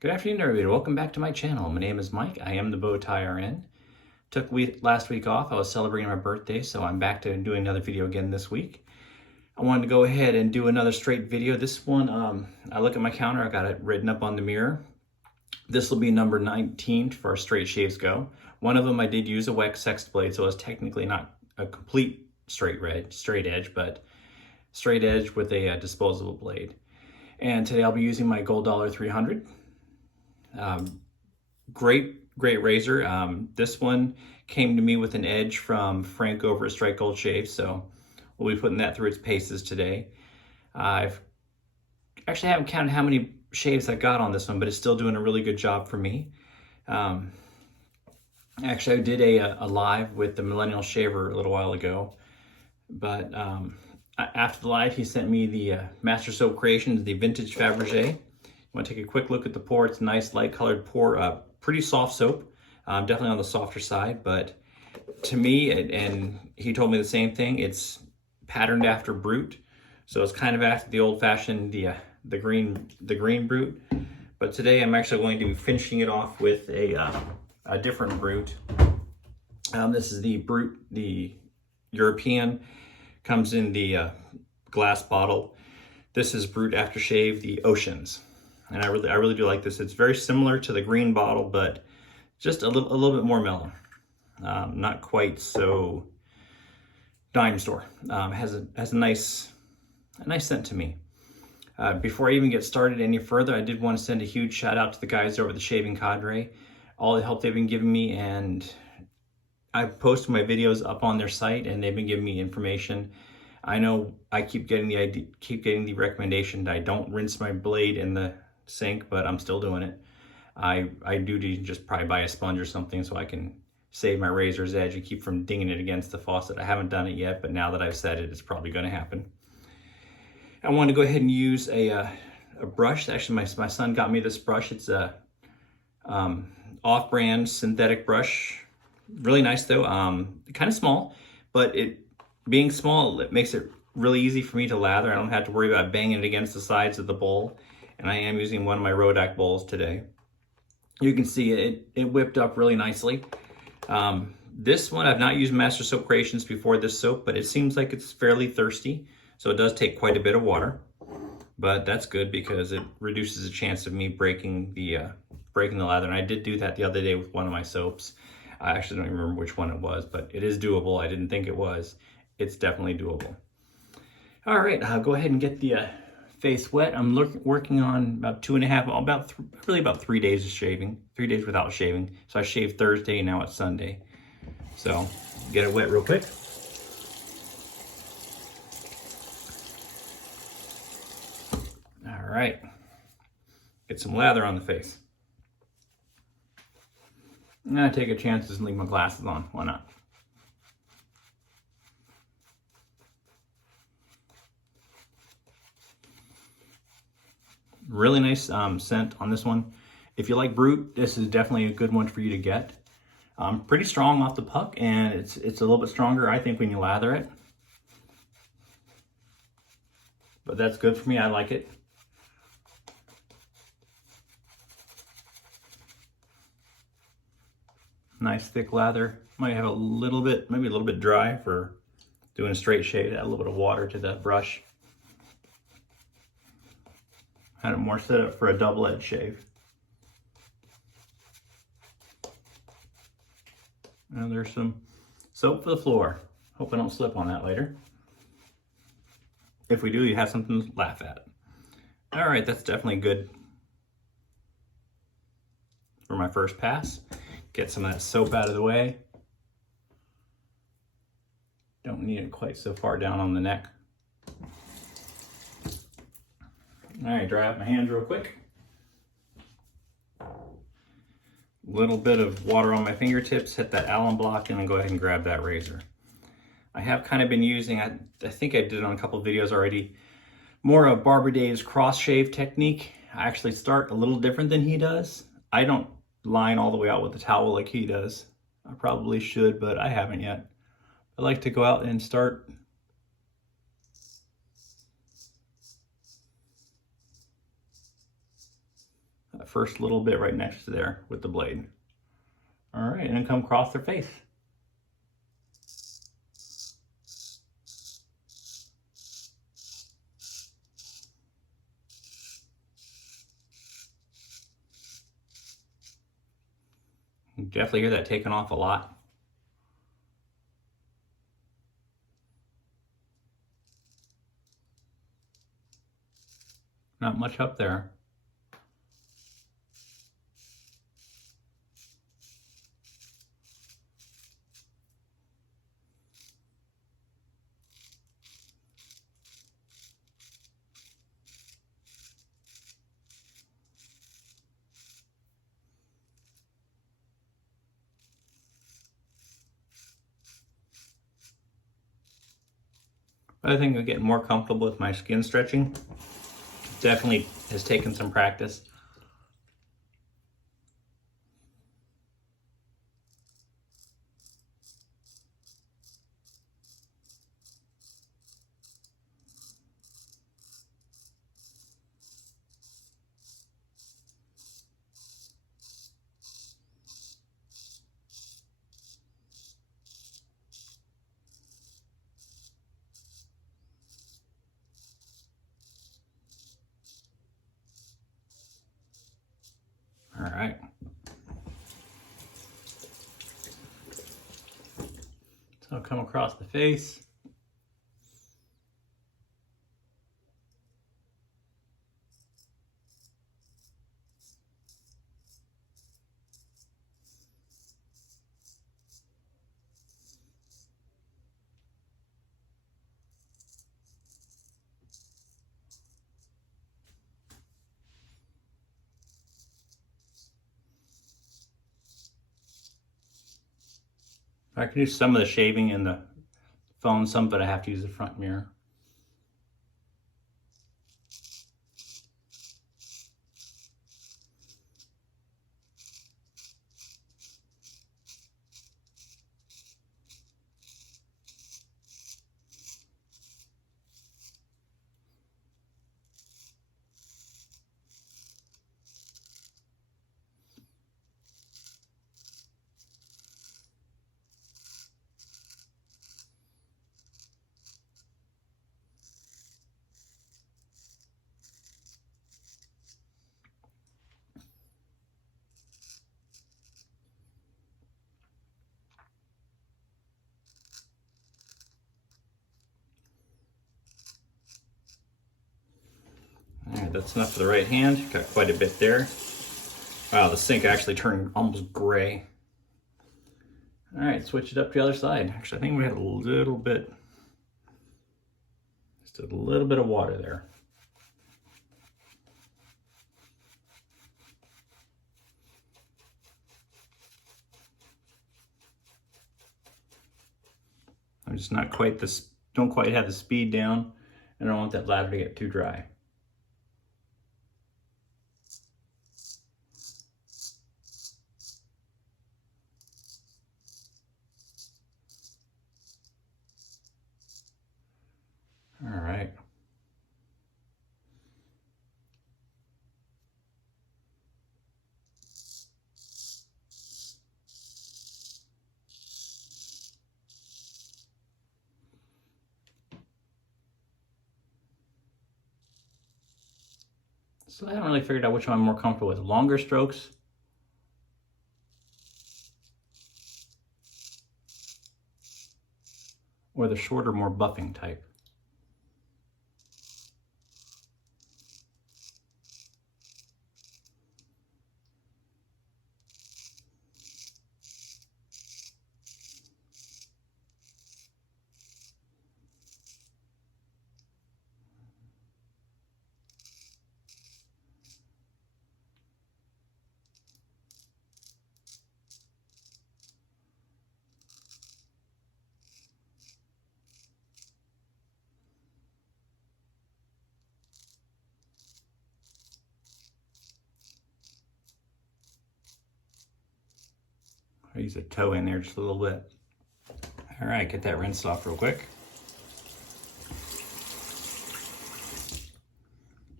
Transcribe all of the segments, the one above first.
Good afternoon, everybody. Welcome back to my channel. My name is Mike. I am the Bowtie RN. Took last week off. I was celebrating my birthday, so I'm back to doing another video again this week. I wanted to go ahead and do another straight video. This one, I look at my counter. I got it written up on the mirror. This will be number 19 for straight shaves go. One of them I did use a wax sexed blade, so it's technically not a complete straight edge, but straight edge with a disposable blade. And today I'll be using my Gold Dollar 300. Great razor. This one came to me with an edge from Frank over at Strike Gold Shave, so we'll be putting that through its paces today. I've actually haven't counted how many shaves I got on this one, but it's still doing a really good job for me. Actually, I did a live with the Millennial Shaver a little while ago, but after the live, he sent me the Master Soap Creations, the Vintage Faberge. I want to take a quick look at the pour. It's a nice light colored pour, pretty soft soap, definitely on the softer side, but to me, and he told me the same thing, it's patterned after Brute. So it's kind of after the old fashioned, the green Brute. But today I'm actually going to be finishing it off with a different Brute. This is the Brute, the European, comes in the glass bottle. This is Brute Aftershave, the Oceans. And I really do like this. It's very similar to the green bottle, but just a little bit more mellow. Not quite so dime store. Has a nice scent to me. Before I even get started any further, I did want to send a huge shout out to the guys over at the Shaving Cadre. All the help they've been giving me, and I've posted my videos up on their site, and they've been giving me information. I know I keep getting the recommendation that I don't rinse my blade in the sink, but I'm still doing it. I do just probably buy a sponge or something so I can save my razor's edge and keep from dinging it against the faucet. I haven't done it yet, but now that I've said it, it's probably going to happen. I want to go ahead and use a brush. Actually, my son got me this brush. It's a off-brand synthetic brush. Really nice though. Kind of small, but being small, it makes it really easy for me to lather. I don't have to worry about banging it against the sides of the bowl. And I am using one of my Rodak bowls today. You can see it whipped up really nicely. This one, I've not used Master Soap Creations before this soap, but it seems like it's fairly thirsty. So it does take quite a bit of water, but that's good because it reduces the chance of me breaking the lather. And I did do that the other day with one of my soaps. I actually don't even remember which one it was, but it is doable. I didn't think it was. It's definitely doable. All right, I'll go ahead and get the face wet. I'm working on about 2.5, really about 3 days of shaving, 3 days without shaving. So I shaved Thursday, now it's Sunday. So get it wet real quick. All right, get some lather on the face. I'm gonna take a chance and leave my glasses on, why not? Really nice scent on this one. If you like Brute, this is definitely a good one for you to get. Pretty strong off the puck, and it's a little bit stronger, I think, when you lather it. But that's good for me, I like it. Nice thick lather. Might have a little bit, maybe a little bit dry for doing a straight shave. Add a little bit of water to the brush. Had it more set up for a double edge shave. And there's some soap for the floor. Hope I don't slip on that later. If we do, you have something to laugh at. All right, that's definitely good for my first pass. Get some of that soap out of the way. Don't need it quite so far down on the neck. All right, dry out my hands real quick. Little bit of water on my fingertips, hit that Allen block, and then go ahead and grab that razor. I have kind of been using, I think I did it on a couple of videos already, more of Barber Dave's cross shave technique. I actually start a little different than he does. I don't line all the way out with the towel like he does. I probably should, but I haven't yet. I like to go out and start first little bit right next to there with the blade. All right, and then come across their face. You definitely hear that taking off a lot. Not much up there. I think I'm getting more comfortable with my skin stretching. Definitely has taken some practice. All right. So I'll come across the face. I can do some of the shaving in the phone, some but I have to use the front mirror. All right, that's enough for the right hand. Got quite a bit there. Wow, the sink actually turned almost gray. All right, switch it up to the other side. Actually, I think we had a little bit, just a little bit of water there. I'm just not quite this, don't quite have the speed down, and I don't want that lather to get too dry. All right. So I haven't really figured out which one I'm more comfortable with, longer strokes or the shorter, more buffing type. I'll use a toe in there just a little bit. All right, get that rinsed off real quick.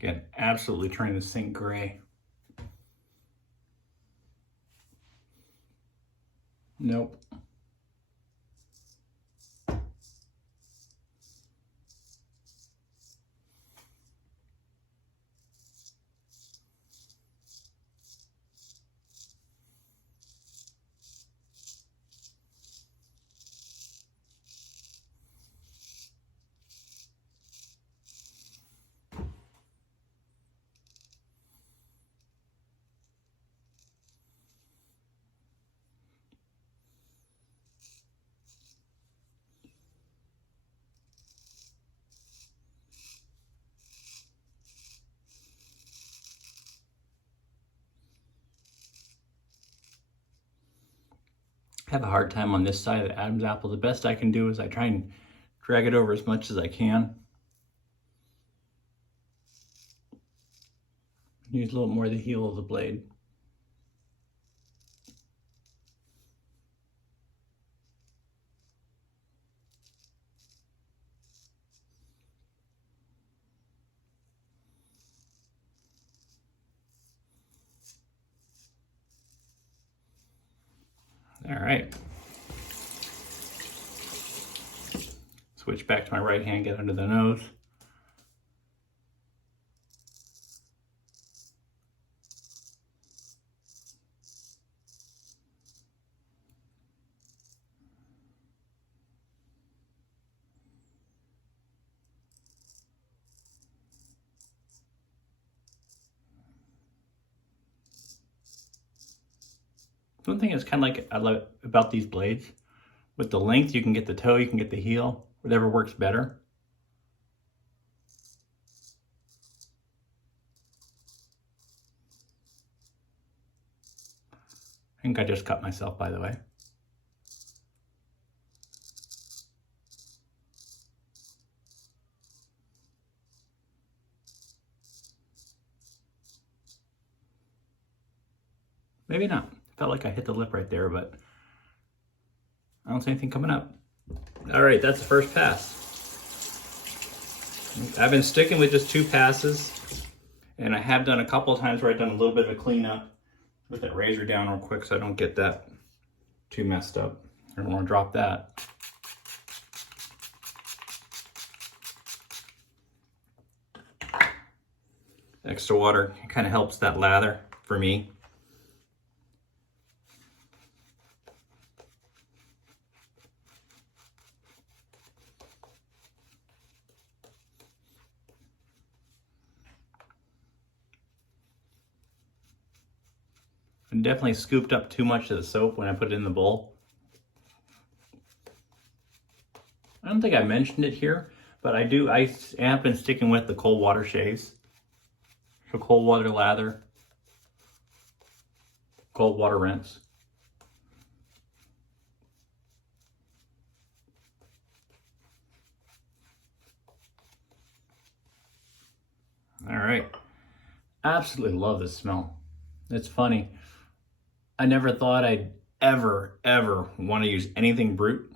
Again, absolutely turning the sink gray. Nope. I have a hard time on this side of the Adam's apple. The best I can do is I try and drag it over as much as I can. Use a little more of the heel of the blade. All right. Switch back to my right hand, get under the nose. One thing that's kind of like I love about these blades, with the length, you can get the toe, you can get the heel, whatever works better. I think I just cut myself, by the way. Maybe not. Felt like I hit the lip right there, but I don't see anything coming up. All right, that's the first pass. I've been sticking with just 2 passes, and I have done a couple of times where I've done a little bit of a cleanup. Put that razor down real quick so I don't get that too messed up. I don't want to drop that. Extra water kind of helps that lather for me. I definitely scooped up too much of the soap when I put it in the bowl. I don't think I mentioned it here, but I have been sticking with the cold water shaves. So cold water lather, cold water rinse. All right, absolutely love this smell. It's funny. I never thought I'd ever want to use anything brute.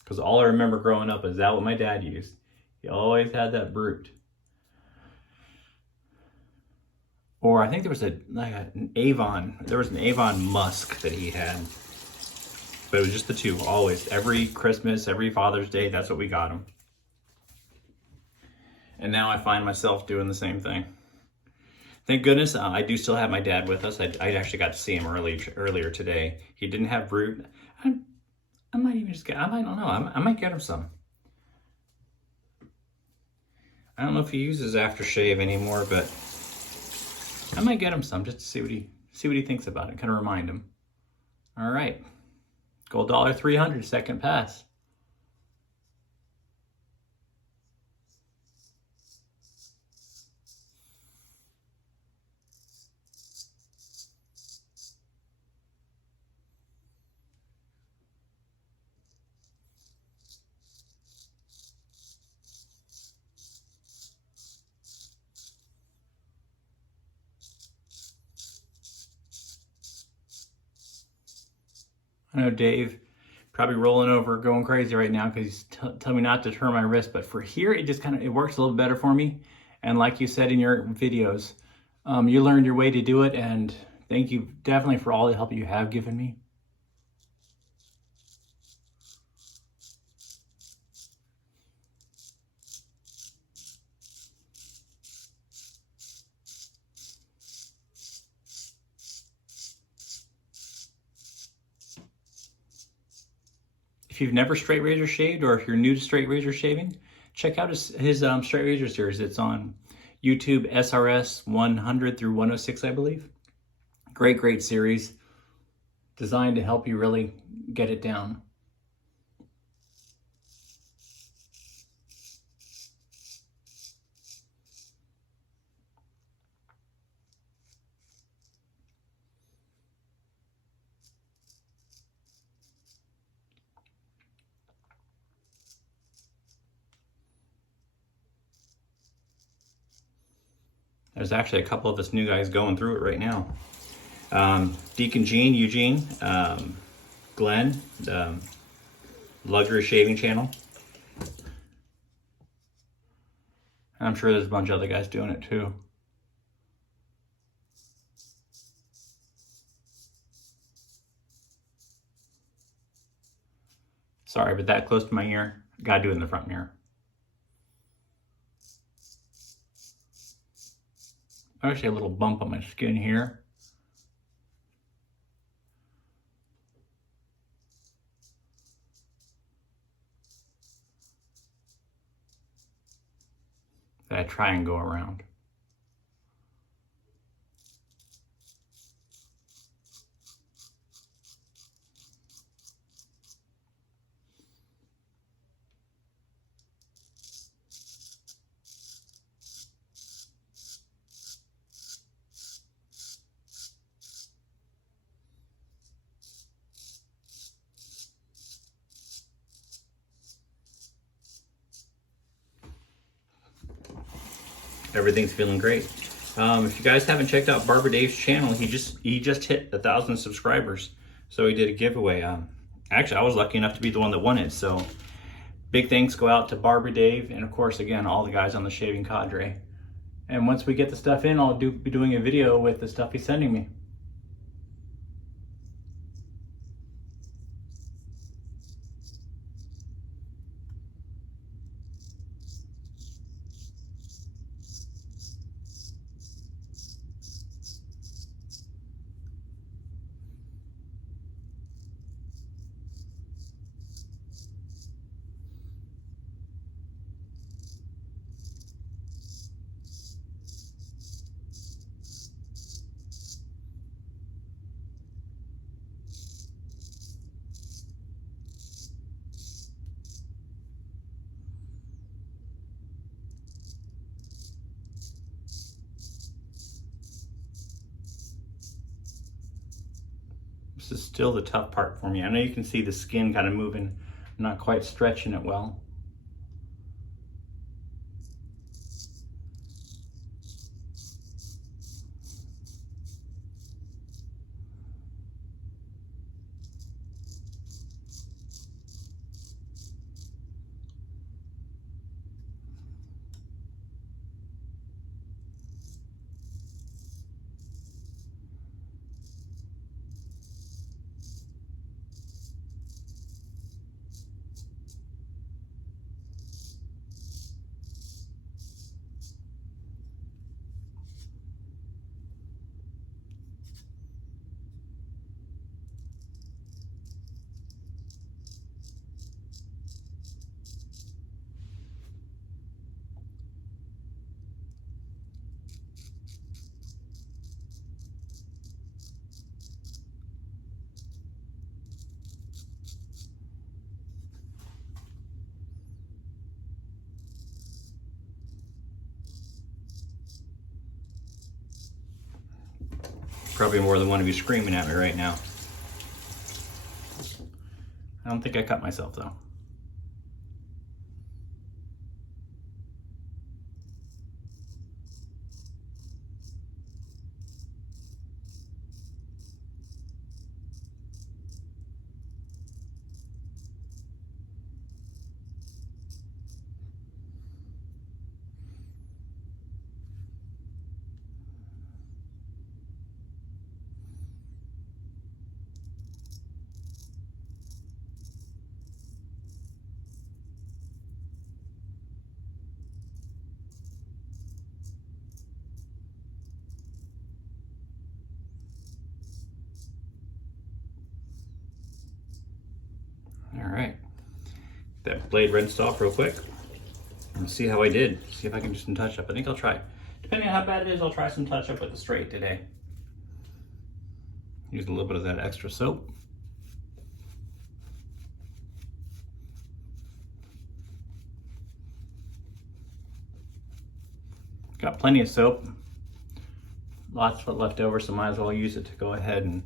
Because all I remember growing up is that what my dad used. He always had that brute. Or I think there was an Avon. There was an Avon musk that he had. But it was just the 2, always. Every Christmas, every Father's Day, that's what we got him. And now I find myself doing the same thing. Thank goodness I do still have my dad with us. I actually got to see him earlier today. He didn't have brute. I might even just get, I don't know, I might get him some. I don't know if he uses aftershave anymore, but I might get him some just to see what he thinks about it, kind of remind him. All right, go $1.300, second pass. I know Dave probably rolling over, going crazy right now because he's telling me not to turn my wrist. But for here, it just it works a little better for me. And like you said in your videos, you learned your way to do it, and Thank you definitely for all the help you have given me. If you've never straight razor shaved, or if you're new to straight razor shaving, check out his straight razor series. It's on YouTube, SRS 100 through 106, I believe. Great series designed to help you really get it down. There's actually a couple of us new guys going through it right now. Deacon Gene, Eugene, Glenn, Luxury Shaving Channel. I'm sure there's a bunch of other guys doing it too. Sorry, but that close to my ear, gotta do it in the front mirror. Actually, a little bump on my skin here. That I try and go around. Everything's feeling great. If you guys haven't checked out Barber Dave's channel, he just hit 1,000 subscribers, so he did a giveaway. Actually, I was lucky enough to be the one that won it. So big thanks go out to Barber Dave, and of course, again, all the guys on the shaving cadre. And once we get the stuff in, I'll be doing a video with the stuff he's sending me. This is still the tough part for me. I know you can see the skin kind of moving, not quite stretching it well. Probably more than one of you screaming at me right now. I don't think I cut myself though. that blade rinsed off real quick and see how I did. See if I can do some touch up. I think I'll try. Depending on how bad it is, I'll try some touch up with the straight today. Use a little bit of that extra soap. Got plenty of soap. Lots left over, so might as well use it to go ahead and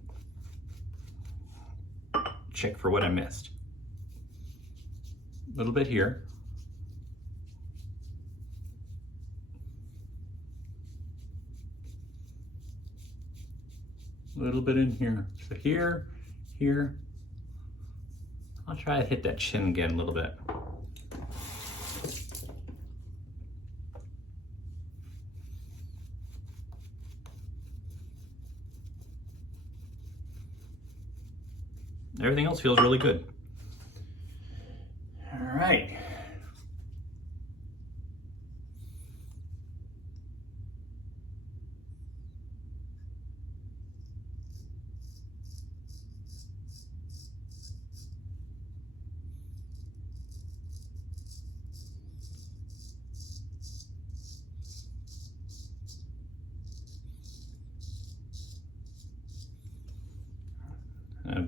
check for what I missed. A little bit here. A little bit in here. So here, here. I'll try to hit that chin again a little bit. Everything else feels really good. All right.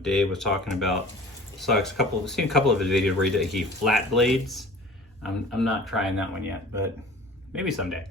Dave was talking about, seen a couple of his videos where he flat blades. I'm not trying that one yet, but maybe someday.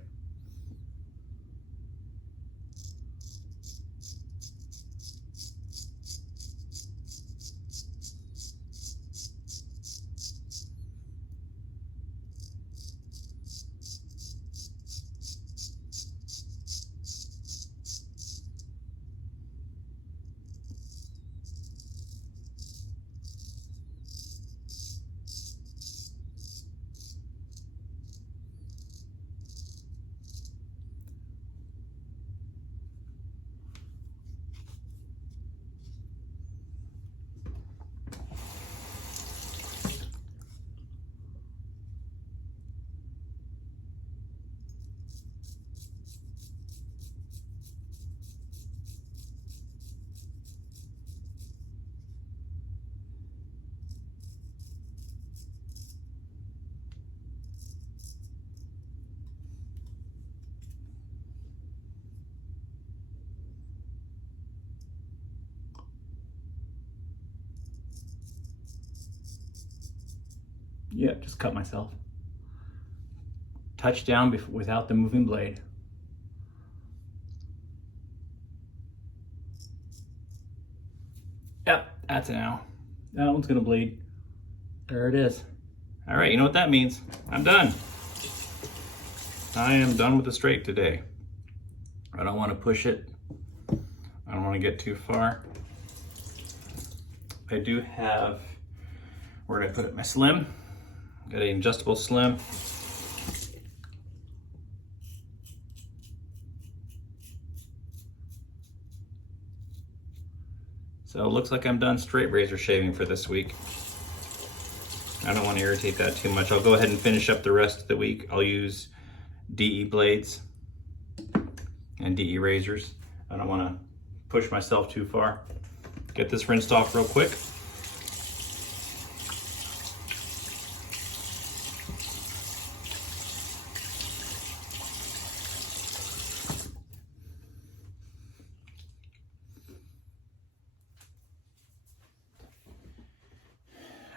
Yep, just cut myself. Touch down without the moving blade. Yep, that's an ow. That one's gonna bleed. There it is. All right, you know what that means. I'm done. I am done with the straight today. I don't want to push it. I don't want to get too far. I do have, where did I put it? My slim. Got an adjustable slim. So it looks like I'm done straight razor shaving for this week. I don't want to irritate that too much. I'll go ahead and finish up the rest of the week. I'll use DE blades and DE razors. I don't want to push myself too far. Get this rinsed off real quick.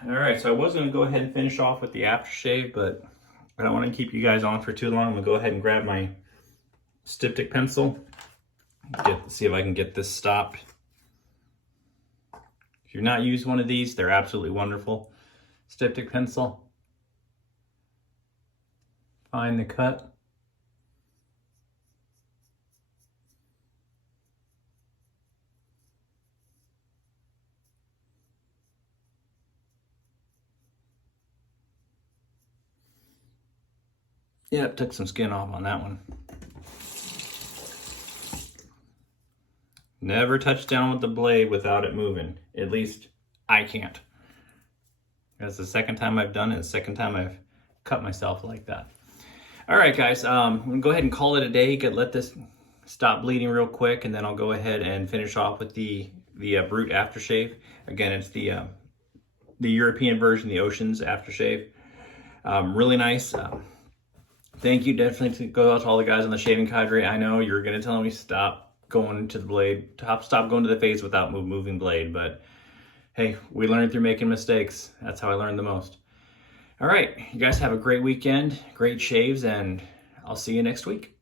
All right, so I was gonna go ahead and finish off with the aftershave, but I don't want to keep you guys on for too long. I'm gonna go ahead and grab my styptic pencil, see if I can get this stopped. If you've not used one of these, they're absolutely wonderful. Styptic pencil. Find the cut. Yep, took some skin off on that one. Never touch down with the blade without it moving. At least I can't. That's the second time I've done it, the second time I've cut myself like that. All right, guys, I'm gonna go ahead and call it a day. Let this stop bleeding real quick, and then I'll go ahead and finish off with the Brute aftershave. Again, it's the the European version, the Oceans aftershave. Really nice. Thank you definitely to go out to all the guys on the shaving cadre. I know you're going to tell me stop going to the blade, stop going to the face without moving blade, but hey, we learn through making mistakes. That's how I learned the most. All right, you guys have a great weekend, great shaves, and I'll see you next week.